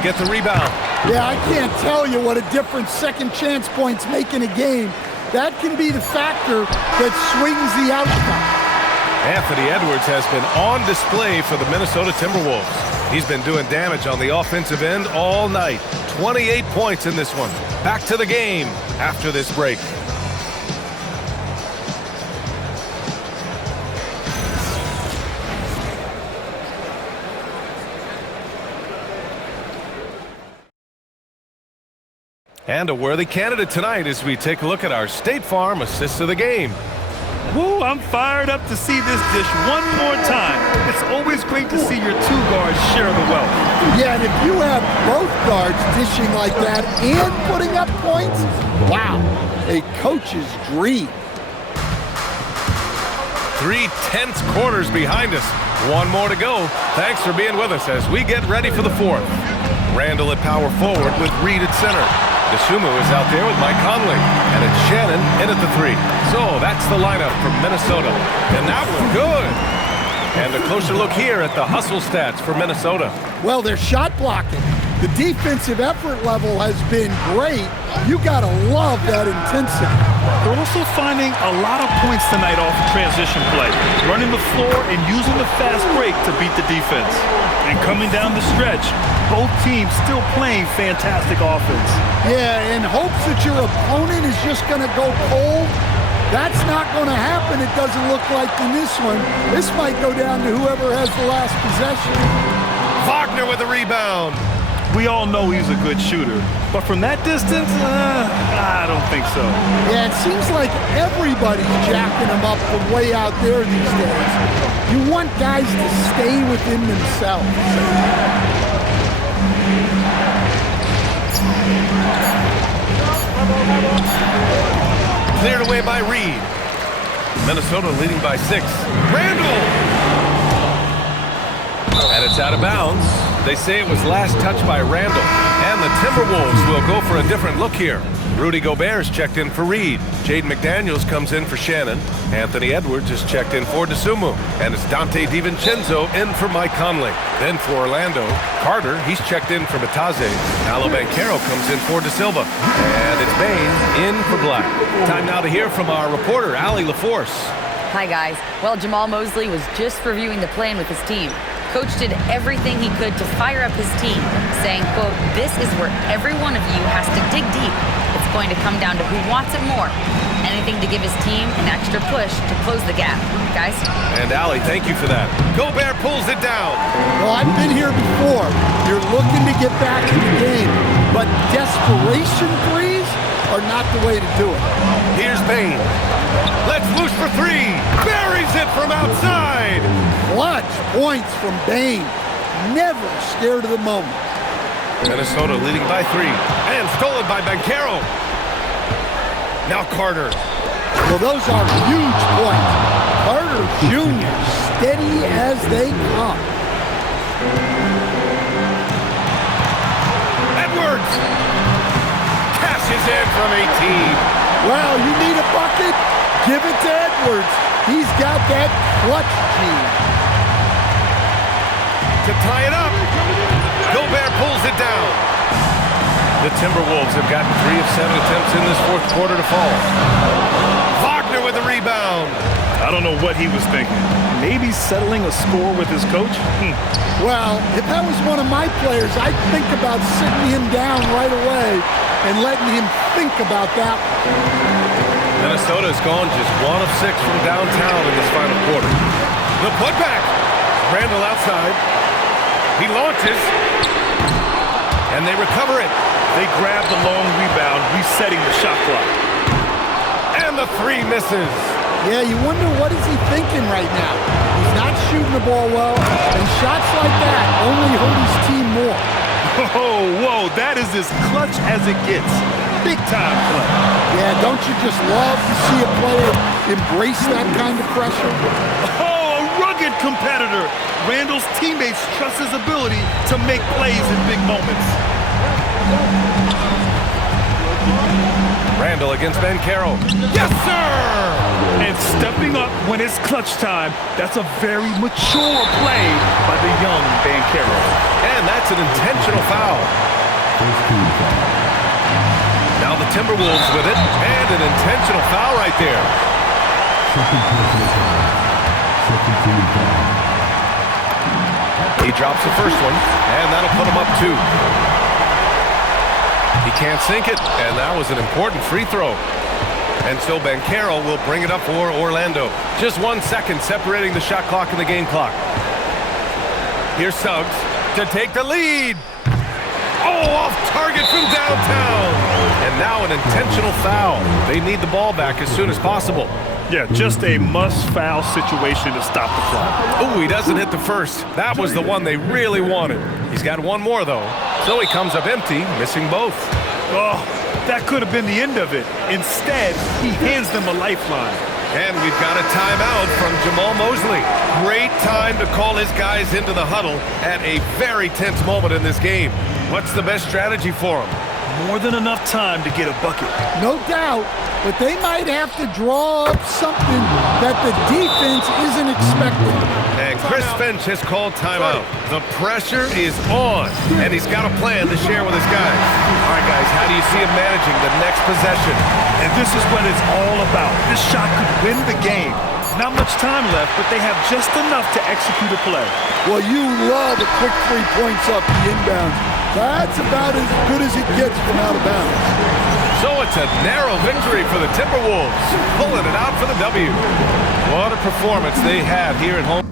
They get the rebound. Yeah, I can't tell you what a difference second chance points make in a game. That can be the factor that swings the outcome. Anthony Edwards has been on display for the Minnesota Timberwolves. He's been doing damage on the offensive end all night. 28 points in this one. Back to the game after this break. And a worthy candidate tonight as we take a look at our State Farm Assist of the Game. Woo, I'm fired up to see this dish one more time. It's always great to see your two guards share the wealth. Yeah, and if you have both guards dishing like that and putting up points, wow, a coach's dream. 3 tense quarters behind us. One more to go. Thanks for being with us as we get ready for the fourth. Randall at power forward with Reed at center. DeSumo is out there with Mike Conley. And it's Shannon in at the 3. So that's the lineup from Minnesota. And that was good. And a closer look here at the hustle stats for Minnesota. Well, they're shot blocking. The defensive effort level has been great. You got to love that intensity. They're also finding a lot of points tonight off of transition play, running the floor and using the fast break to beat the defense. And coming down the stretch, both teams still playing fantastic offense. Yeah, in hopes that your opponent is just going to go cold, that's not going to happen, it doesn't look like in this one. This might go down to whoever has the last possession. Wagner with the rebound. We all know he's a good shooter, but from that distance, I don't think so. Yeah, it seems like everybody's jacking him up from way out there these days. You want guys to stay within themselves. Cleared away by Reed. Minnesota leading by 6. Randall! And it's out of bounds. They say it was last touched by Randall. And the Timberwolves will go for a different look here. Rudy Gobert's checked in for Reed. Jaden McDaniels comes in for Shannon. Anthony Edwards is checked in for DeSumo. And it's Dante DiVincenzo in for Mike Conley. Then for Orlando, Carter, he's checked in for Bataze. Alo Banchero comes in for De Silva. And it's Bane in for Black. Time now to hear from our reporter, Allie LaForce. Hi, guys. Well, Jamal Mosley was just reviewing the plan with his team. Coach did everything he could to fire up his team, saying, quote, "This is where every one of you has to dig deep. It's going to come down to who wants it more. Anything to give his team an extra push to close the gap." Guys? And Allie, thank you for that. Gobert pulls it down. Well, I've been here before. You're looking to get back in the game, but desperation threes are not the way to do it. Here's Bane. Let's loose for 3. Buries it from outside. Clutch points from Bane. Never scared of the moment. Minnesota leading by 3. And stolen by Banchero. Now Carter. Well, those are huge points. Carter Jr. steady as they come. Edwards. Cashes in from 18. Well, you need a bucket? Give it to Edwards. He's got that clutch gene. To tie it up. Gobert pulls it down. The Timberwolves have gotten 3 of 7 attempts in this fourth quarter to fall. Wagner with the rebound. I don't know what he was thinking. Maybe settling a score with his coach? Well, if that was one of my players, I'd think about sitting him down right away and letting him think about that. Minnesota has gone just 1 of 6 from downtown in this final quarter. The putback. Randall outside. He launches. And they recover it. They grab the long rebound, resetting the shot clock. And the 3 misses. Yeah, you wonder what is he thinking right now. He's not shooting the ball well, and shots like that only hurt his team more. Oh, whoa, that is as clutch as it gets. Big time clutch. Yeah, don't you just love to see a player embrace that kind of pressure? Oh, a rugged competitor. Randall's teammates trust his ability to make plays in big moments. Randall against Banchero. Yes, sir! And stepping up when it's clutch time, that's a very mature play by the young Banchero. And that's an intentional foul. Now the Timberwolves with it, and an intentional foul right there. He drops the first one, and that'll put him up 2. He can't sink it, and that was an important free throw. And so Banchero will bring it up for Orlando. Just 1 second separating the shot clock and the game clock. Here's Suggs to take the lead. Oh, off target from downtown. And now an intentional foul. They need the ball back as soon as possible. Yeah, just a must-foul situation to stop the clock. Oh, he doesn't hit the first. That was the one they really wanted. He's got one more, though. So he comes up empty, missing both. Oh, that could have been the end of it. Instead, he hands them a lifeline. And we've got a timeout from Jamahl Mosley. Great time to call his guys into the huddle at a very tense moment in this game. What's the best strategy for him? More than enough time to get a bucket. No doubt, but they might have to draw up something that the defense isn't expecting. And Chris Finch has called timeout. The pressure is on, and he's got a plan to share with his guys. All right, guys, how do you see him managing the next possession? And this is what it's all about. This shot could win the game. Not much time left, but they have just enough to execute a play. Well, you love a quick 3 points up the inbound. That's about as good as it gets from out of bounds. So it's a narrow victory for the Timberwolves, pulling it out for the W. What a performance they had here at home.